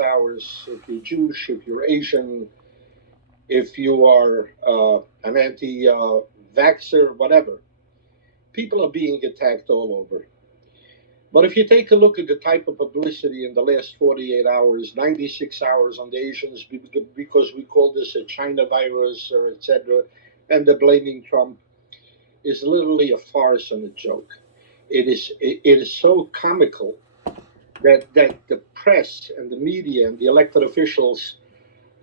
hours, if you're Jewish, if you're Asian, if you are an anti-vaxxer, whatever. People are being attacked all over. But if you take a look at the type of publicity in the last 48 hours, 96 hours on the Asians, because we call this a China virus or etc., and they're blaming Trump, is literally a farce and a joke. It is so comical that the press and the media and the elected officials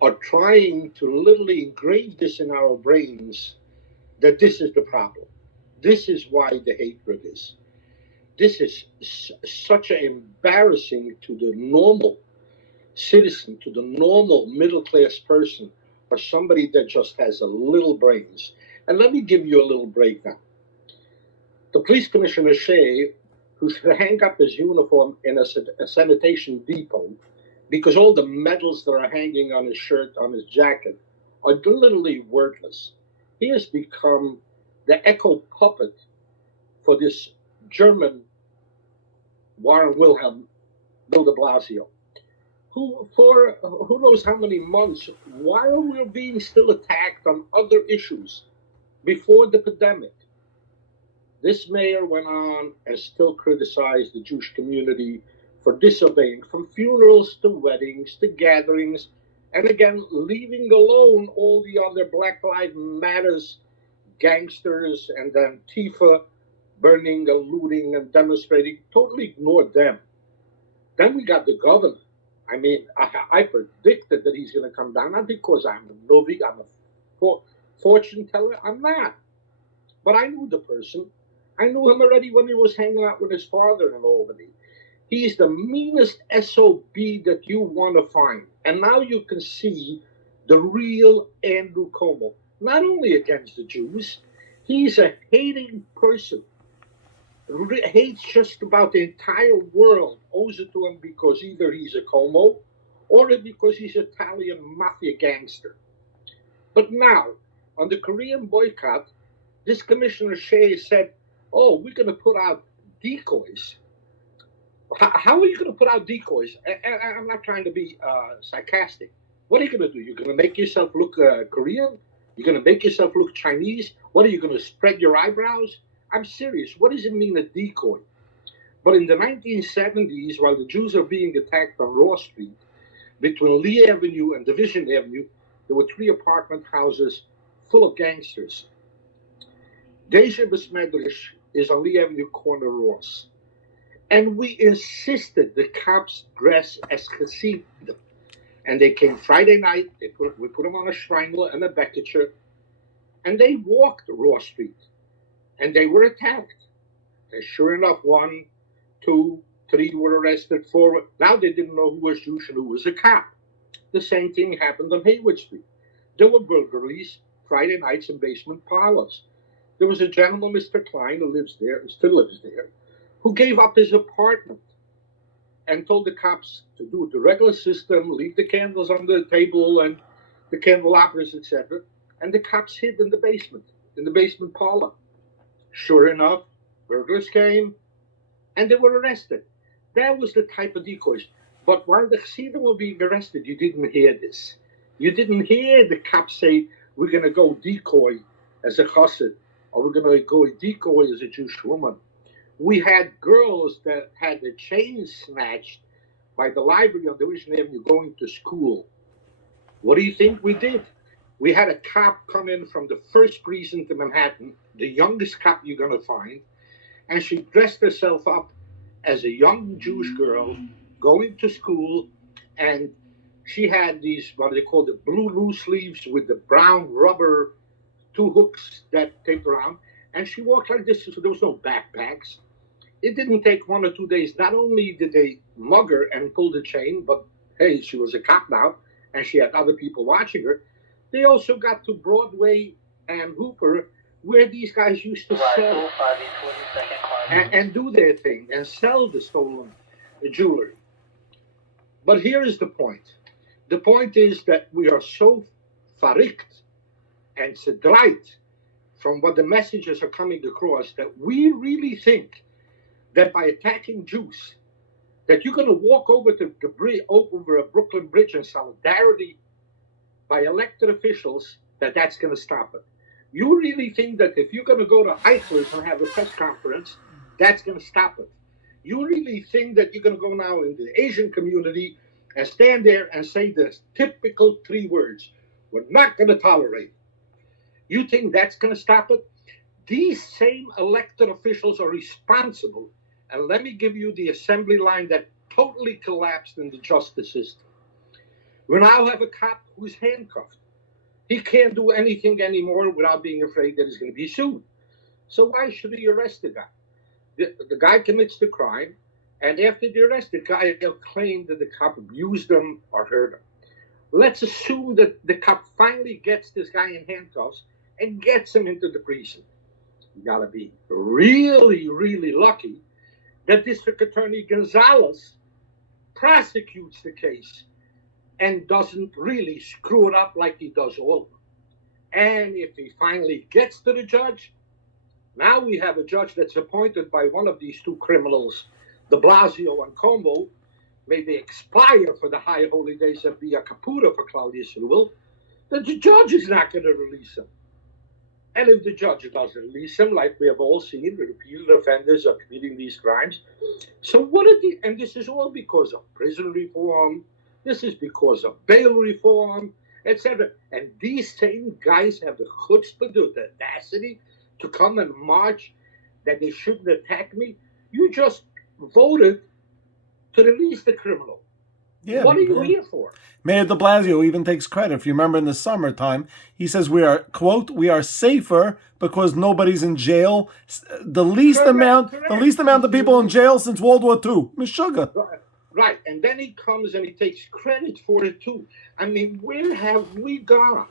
are trying to literally engrave this in our brains that this is the problem. This is why the hatred is. This is such an embarrassing to the normal citizen, to the normal middle class person, or somebody that just has a little brains. And let me give you a little breakdown. The police commissioner Shea, who should hang up his uniform in a sanitation depot, because all the medals that are hanging on his shirt, on his jacket, are literally worthless. He has become the echo puppet for this German Warren Wilhelm, Bill de Blasio, who for who knows how many months, while we were being still attacked on other issues before the pandemic, this mayor went on and still criticized the Jewish community for disobeying, from funerals to weddings to gatherings, and again, leaving alone all the other Black Lives Matters gangsters and Antifa burning and looting and demonstrating, totally ignored them. Then we got the governor. I mean, I predicted that he's going to come down, not because I'm a Novi, I'm a fortune teller, I'm not. But I knew the person. I knew him already when he was hanging out with his father in Albany. He's the meanest SOB that you want to find. And now you can see the real Andrew Cuomo, not only against the Jews, he's a hating person. Hates just about the entire world, owes it to him because either he's a Cuomo or because he's an Italian mafia gangster. But now, on the Korean boycott, this Commissioner Shea said, oh, we're going to put out decoys. How are you going to put out decoys? I'm not trying to be sarcastic. What are you going to do? You're going to make yourself look Korean? You're going to make yourself look Chinese? What are you going to spread your eyebrows? I'm serious. What does it mean, a decoy? But in the 1970s, while the Jews are being attacked on Raw Street, between Lee Avenue and Division Avenue, there were 3 apartment houses full of gangsters. Deja Besmedrish is on Lee Avenue corner Ross. And we insisted the cops dress as Hasidim. And they came Friday night, we put them on a Schreiner and a Beckicher, and they walked Raw Street. And they were attacked. And sure enough, 1, 2, 3 were arrested, 4. Now they didn't know who was Jewish and who was a cop. The same thing happened on Haywood Street. There were burglaries Friday nights in basement parlors. There was a gentleman, Mr. Klein, who lives there, and still lives there, who gave up his apartment and told the cops to do the regular system, leave the candles on the table and the candelabras, etc. And the cops hid in the basement parlor. Sure enough, burglars came, and they were arrested. That was the type of decoys. But while the Chassidim were being arrested, you didn't hear this. You didn't hear the cops say, we're going to go decoy as a chassid, or we're going to go decoy as a Jewish woman. We had girls that had their chains snatched by the library on Division Avenue going to school. What do you think we did? We had a cop come in from the 1st precinct in Manhattan, the youngest cop you're going to find, and she dressed herself up as a young Jewish girl going to school, and she had these, what they call the blue loose sleeves with the brown rubber 2 hooks that taped around, and she walked like this, so there was no backpacks. It didn't take 1 or 2 days. Not only did they mug her and pull the chain, but hey, she was a cop now, and she had other people watching her. They also got to Broadway and Hooper, where these guys used to sell and do their thing and sell the stolen jewelry. But here is the point. The point is that we are so verricht and sedreit from what the messages are coming across that we really think that by attacking Jews, that you're going to walk over to the bridge, over a Brooklyn Bridge in solidarity by elected officials, that's going to stop it? You really think that if you're going to go to Eichler's and have a press conference, that's going to stop it? You really think that you're going to go now in the Asian community and stand there and say the typical three words, we're not going to tolerate? You think that's going to stop it? These same elected officials are responsible. And let me give you the assembly line that totally collapsed in the justice system. We now have a cop who's handcuffed. He can't do anything anymore without being afraid that he's going to be sued. So why should he arrest the guy? The guy commits the crime, and after the arrest, the guy will claim that the cop abused him or hurt him. Let's assume that the cop finally gets this guy in handcuffs and gets him into the precinct. You got to be really, really lucky that District Attorney Gonzalez prosecutes the case and doesn't really screw it up like he does all of them. And if he finally gets to the judge, now we have a judge that's appointed by one of these two criminals, the Blasio and Cuomo. May they expire for the high holy days of Via Caputa for Claudius Rule, that the judge is not going to release him. And if the judge doesn't release him, like we have all seen, repeated offenders are committing these crimes. So what are the, and this is all because of prison reform, this is because of bail reform, etc. And these same guys have the chutzpah, the audacity to come and march that they shouldn't attack me. You just voted to release the criminal. Yeah, what are you here for? Mayor de Blasio even takes credit. If you remember in the summertime, he says we are, quote, we are safer because nobody's in jail. The least amount of people in jail since World War II. Meshuggah. Right. And then he comes and he takes credit for it too. I mean, where have we gone?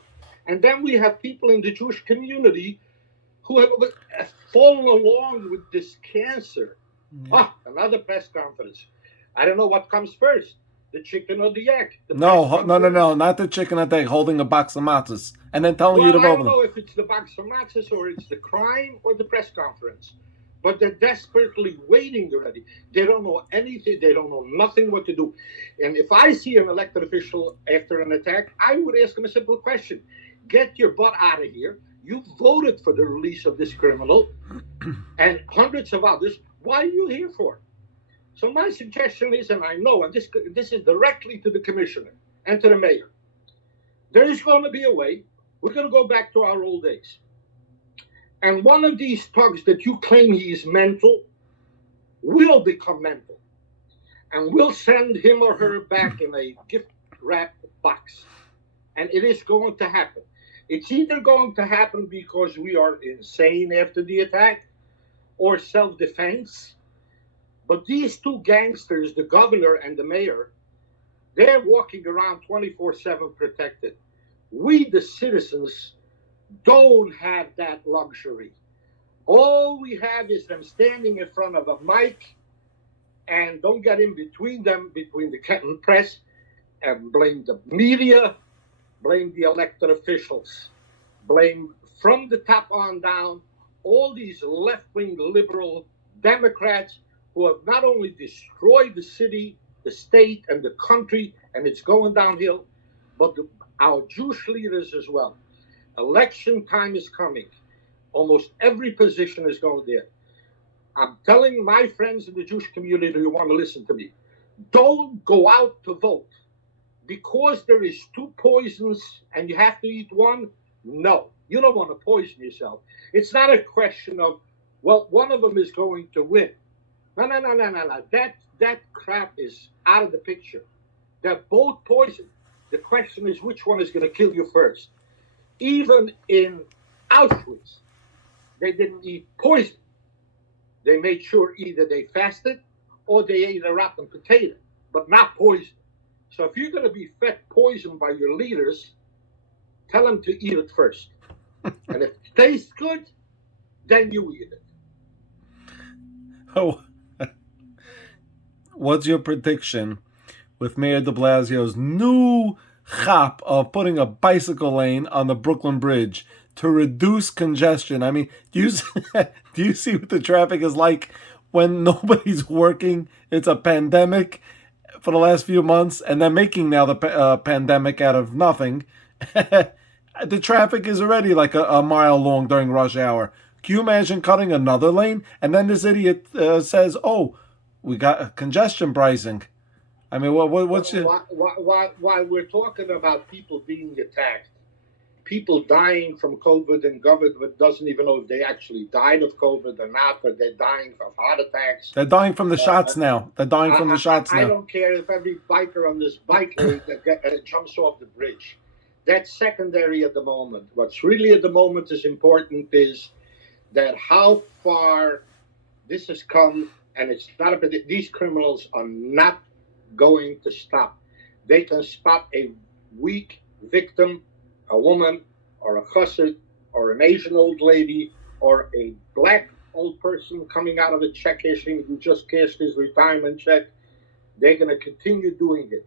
And then we have people in the Jewish community who have fallen along with this cancer. Yeah. Another press conference. I don't know what comes first, the chicken or the egg. No, not the chicken or the egg, holding a box of matzahs and then telling you to vote. I don't know if it's the box of matzahs or it's the crime or the press conference. But they're desperately waiting already. They don't know anything. They don't know nothing what to do. And if I see an elected official after an attack, I would ask him a simple question. Get your butt out of here. You voted for the release of this criminal and hundreds of others. What are you here for? So my suggestion is, and I know, and this is directly to the commissioner and to the mayor, there is going to be a way. We're going to go back to our old days. And one of these thugs that you claim he is mental will become mental. And we'll send him or her back in a gift-wrapped box. And it is going to happen. It's either going to happen because we are insane after the attack or self-defense. But these two gangsters, the governor and the mayor, they're walking around 24/7 protected. We, the citizens, don't have that luxury. All we have is them standing in front of a mic, and don't get in between them, between the Kenton press, and blame the media, blame the elected officials, blame from the top on down all these left-wing liberal Democrats who have not only destroyed the city, the state, and the country, and it's going downhill, but our Jewish leaders as well. Election time is coming. Almost every position is going there. I'm telling my friends in the Jewish community who want to listen to me, don't go out to vote. Because there is two poisons and you have to eat one, no. You don't want to poison yourself. It's not a question of, well, one of them is going to win. No. That crap is out of the picture. They're both poison. The question is which one is going to kill you first. Even in Auschwitz, they didn't eat poison. They made sure either they fasted or they ate a rotten potato, but not poison. So if you're going to be fed poison by your leaders, tell them to eat it first. And if it tastes good, then you eat it. Oh, what's your prediction with Mayor de Blasio's new chop of putting a bicycle lane on the Brooklyn Bridge to reduce congestion? I mean, do you see what the traffic is like when nobody's working. It's a pandemic for the last few months, and they're making now the pandemic out of nothing. The traffic is already like a mile long during rush hour. Can you imagine cutting another lane? And then this idiot says, "Oh, we got congestion pricing." I mean, what's Well, your... why we're talking about people being attacked, people dying from COVID, and government doesn't even know if they actually died of COVID or not, but they're dying of heart attacks. They're dying from the Uh, shots now. They're dying from the shots I now. don't care if every biker on this bike jumps off the bridge. That's secondary at the moment. What's really at the moment is important is that how far this has come, and it's not a, these criminals are not going to stop. They can spot a weak victim, a woman, or a chassid, or an Asian old lady, or a black old person coming out of a check cashing who just cashed his retirement check. They're going to continue doing it.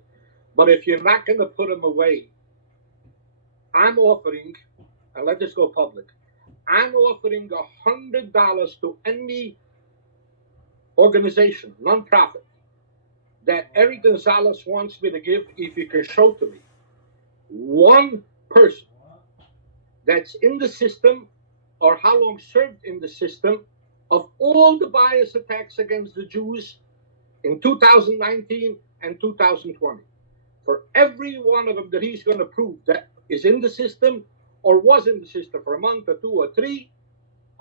But if you're not going to put them away, I'm offering, and let this go public, I'm offering $100 to any organization, nonprofit, that Eric Gonzalez wants me to give if you can show to me one person that's in the system or how long served in the system of all the bias attacks against the Jews in 2019 and 2020. For every one of them that he's going to prove that is in the system or was in the system for a month or two or three,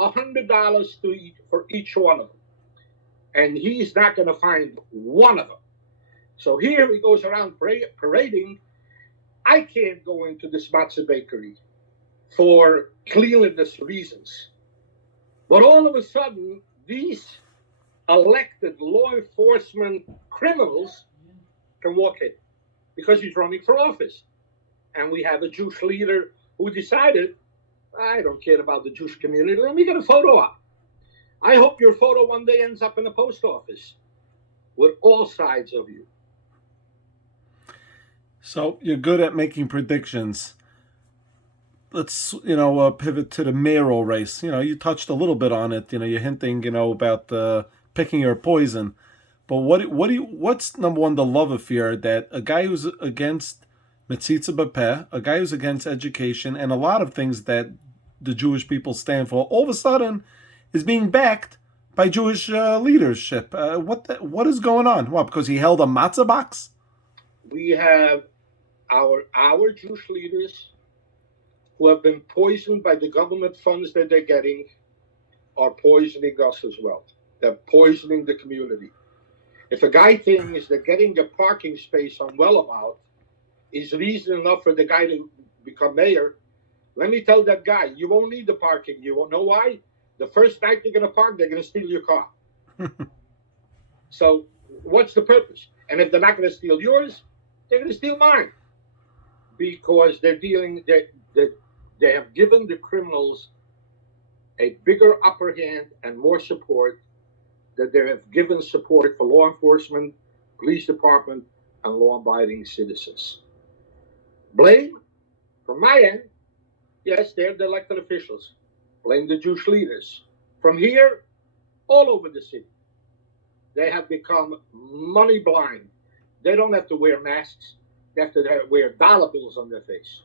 $100 to each, for each one of them. And he's not going to find one of them. So here he goes around parading. I can't go into this matzah bakery for cleanliness reasons. But all of a sudden, these elected law enforcement criminals can walk in because he's running for office. And we have a Jewish leader who decided, I don't care about the Jewish community. Let me get a photo up. I hope your photo one day ends up in a post office with all sides of you. So you're good at making predictions. Let's pivot to the mayoral race. You touched a little bit on it. You're hinting about picking your poison. But what's number one, the love affair that a guy who's against Metzitza B'Peh, a guy who's against education and a lot of things that the Jewish people stand for, all of a sudden is being backed by Jewish leadership. What is going on? What, because he held a matzah box? We have our Jewish leaders who have been poisoned by the government funds that they're getting are poisoning us as well. They're poisoning the community. If a guy thinks that getting a parking space on Wellemout is reason enough for the guy to become mayor, let me tell that guy, you won't need the parking. You won't know why? The first night they're going to park, they're going to steal your car. So what's the purpose? And if they're not going to steal yours, they're going to steal mine. Because they're dealing, they have given the criminals a bigger upper hand and more support, that they have given support for law enforcement, police department, and law-abiding citizens. Blame, from my end, yes, they're the elected officials. Blame the Jewish leaders. From here, all over the city, they have become money blind. They don't have to wear masks. They have to wear dollar bills on their face.